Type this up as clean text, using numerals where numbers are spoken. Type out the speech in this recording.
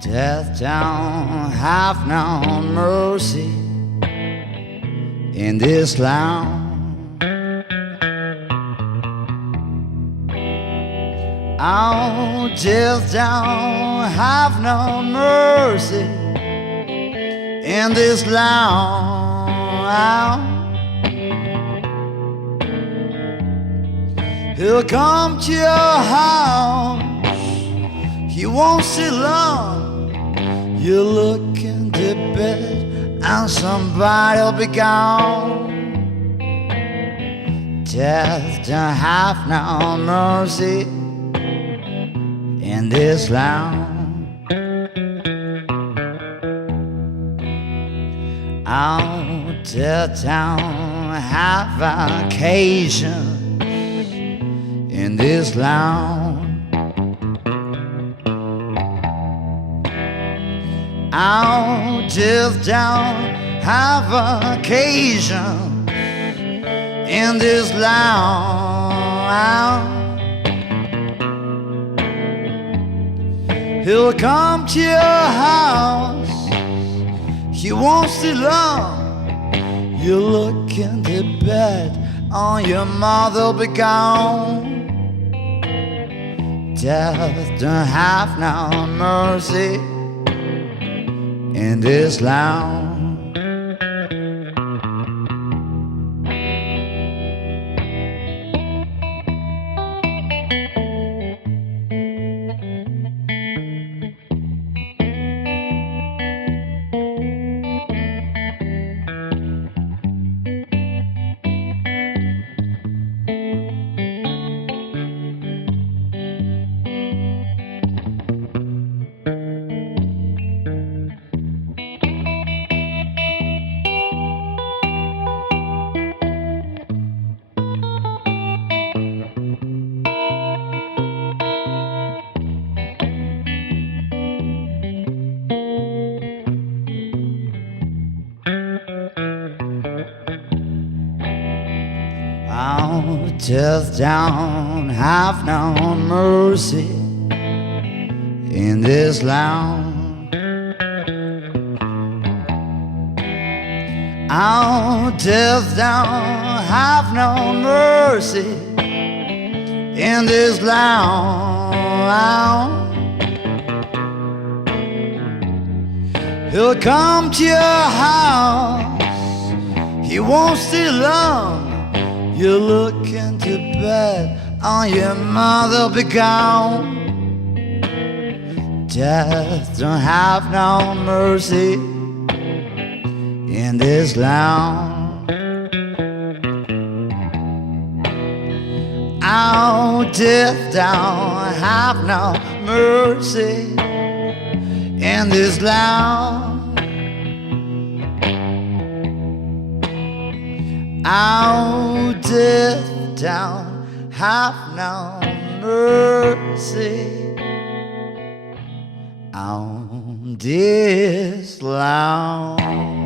Death don't have no mercy in this land. Oh, death don't have no mercy in this land. He'll come to your house, he won't sit long. You look in the bed and somebody'll be gone. Death don't have no mercy in this land. Oh, death don't have occasion in this land. Oh, death don't have occasion in this land. He'll come to your house, he won't stay long. You look in the bed, on your mother'll be gone. Death don't have no mercy in this land. Oh, death don't have no mercy in this land. Oh, death don't have no mercy in this land. He'll come to your house, he won't stay long. You look into bed, on your mother'll be gone. Death don't have no mercy in this land. Oh, death don't have no mercy in this land. Oh, death don't have no mercy on this land.